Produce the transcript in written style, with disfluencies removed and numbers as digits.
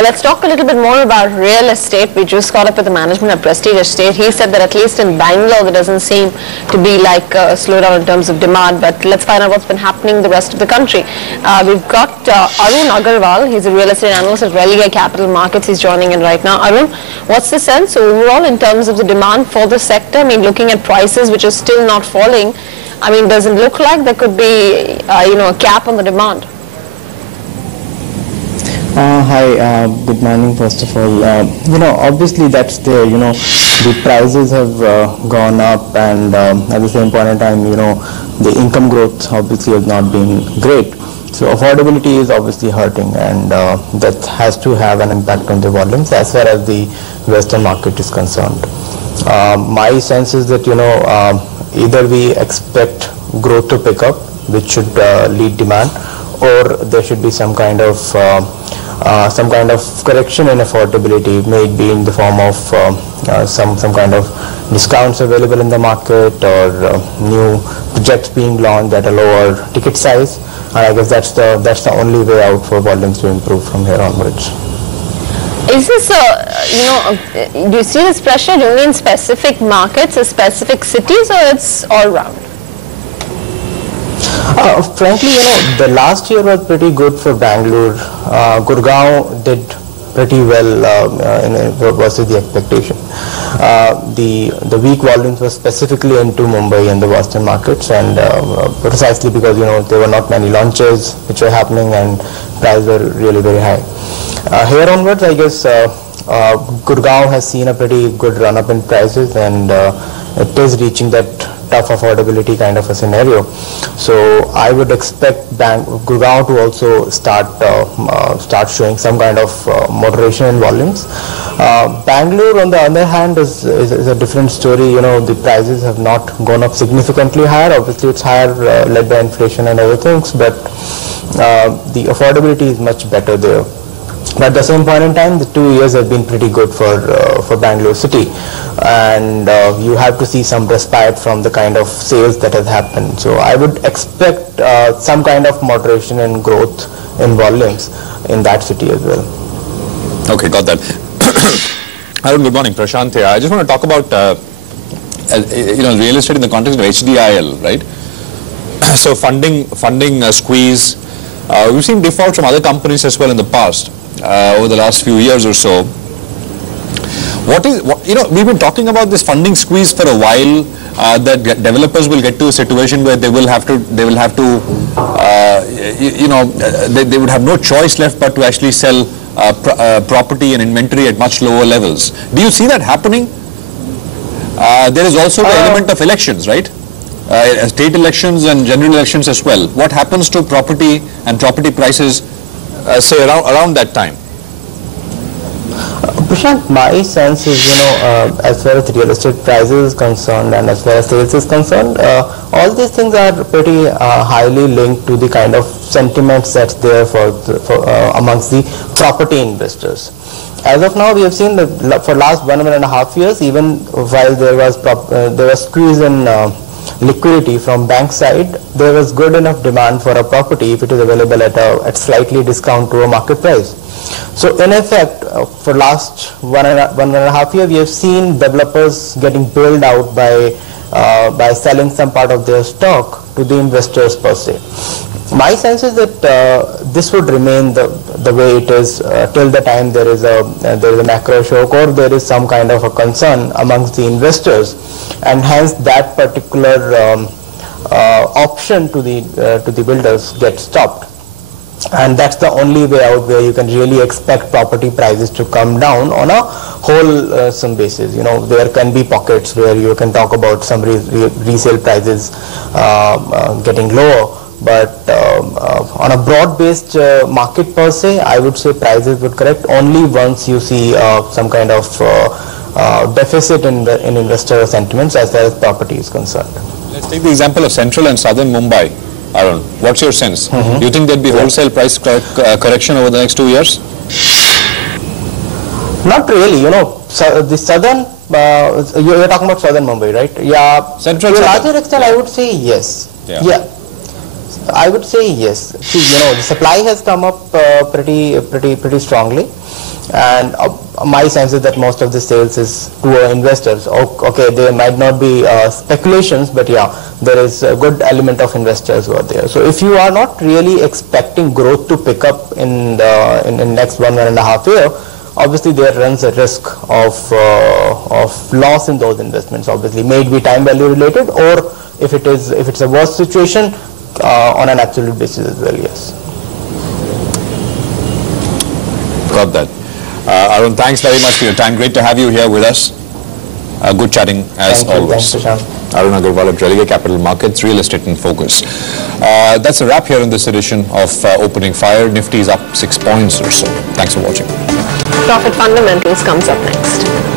Let's talk a little bit more about real estate. We just caught up with the management of Prestige Estate. He said that at least in Bangalore there doesn't seem to be like a slowdown in terms of demand, but let's find out what's been happening in the rest of the country. We've got Arun Aggarwal. He's a real estate analyst at Religare Capital Markets. He's joining in right now. Arun, what's the sense overall in terms of the demand for the sector? I mean, looking at prices which are still not falling, I mean, does it look like there could be a cap on the demand? Hi, good morning first of all. Obviously that's there, the prices have gone up, and at the same point in time, the income growth obviously has not been great. So affordability is obviously hurting, and that has to have an impact on the volumes as far as the Western market is concerned. My sense is that, either we expect growth to pick up, which should lead demand, or there should be some kind of correction in affordability, maybe in the form of some kind of discounts available in the market, or new projects being launched at a lower ticket size. And I guess that's the only way out for volumes to improve from here onwards. Is this do you see this pressure only in specific markets or specific cities, or it's all around? Frankly, the last year was pretty good for Bangalore. Gurgaon did pretty well versus the expectation. The weak volumes were specifically into Mumbai and the Western markets, and precisely because there were not many launches which were happening, and prices were really very high. Here onwards, I guess Gurgaon has seen a pretty good run up in prices, and it is reaching that tough affordability kind of a scenario. So I would expect Gurgaon to also start showing some kind of moderation in volumes. Bangalore, on the other hand, is a different story. The prices have not gone up significantly higher. Obviously, it's higher led by inflation and other things, but the affordability is much better there. But at the same point in time, the 2 years have been pretty good for Bangalore city, and you have to see some respite from the kind of sales that has happened. So I would expect some kind of moderation and growth in volumes in that city as well. Okay, got that. Arun, good morning. Prashant here. I just want to talk about real estate in the context of HDIL, right? So funding squeeze. We've seen defaults from other companies as well in the past. Over the last few years or so. We've been talking about this funding squeeze for a while, that developers will get to a situation where they would have no choice left but to actually sell property and inventory at much lower levels. Do you see that happening? There is also the element of elections, right? State elections and general elections as well. What happens to property and property prices say around that time? Prashant, my sense is, as far as real estate prices is concerned and as far as sales is concerned, all these things are pretty highly linked to the kind of sentiments that's there for amongst the property investors. As of now, we have seen that for last 1.5 years, even while there was squeeze in liquidity from bank side, there was good enough demand for a property if it is available at slightly discount to a market price. So in effect, for last 1.5 years, we have seen developers getting bailed out by selling some part of their stock to the investors per se. My sense is that this would remain the way it is till the time there is a macro shock, or there is some kind of a concern amongst the investors, and hence that particular option to the builders gets stopped. And that's the only way out where you can really expect property prices to come down on a wholesome basis. There can be pockets where you can talk about some resale prices getting lower, but on a broad-based market per se, I would say prices would correct only once you see some kind of deficit in investor sentiments as far as property is concerned. Let's take the example of central and southern Mumbai. Arun, what's your sense? Do you think there'll be wholesale price correction over the next 2 years? Not really. So the southern, you're talking about southern Mumbai, right? Yeah. Central. To a larger extent, I would say yes. Yeah. I would say yes. See, the supply has come up pretty strongly. And my sense is that most of the sales is to investors. Okay, there might not be speculations, but yeah, there is a good element of investors who are there. So if you are not really expecting growth to pick up in the next 1.5 years, obviously there runs a risk of loss in those investments. Obviously, may it be time value related, or if it's a worse situation, on an absolute basis as well. Yes. Got that. Arun, thanks very much for your time. Great to have you here with us. Good chatting as always. Thanks, Arun Aggarwal at Religare Capital Markets, Real Estate in Focus. That's a wrap here in this edition of Opening Fire. Nifty is up 6 points or so. Thanks for watching. Profit fundamentals comes up next.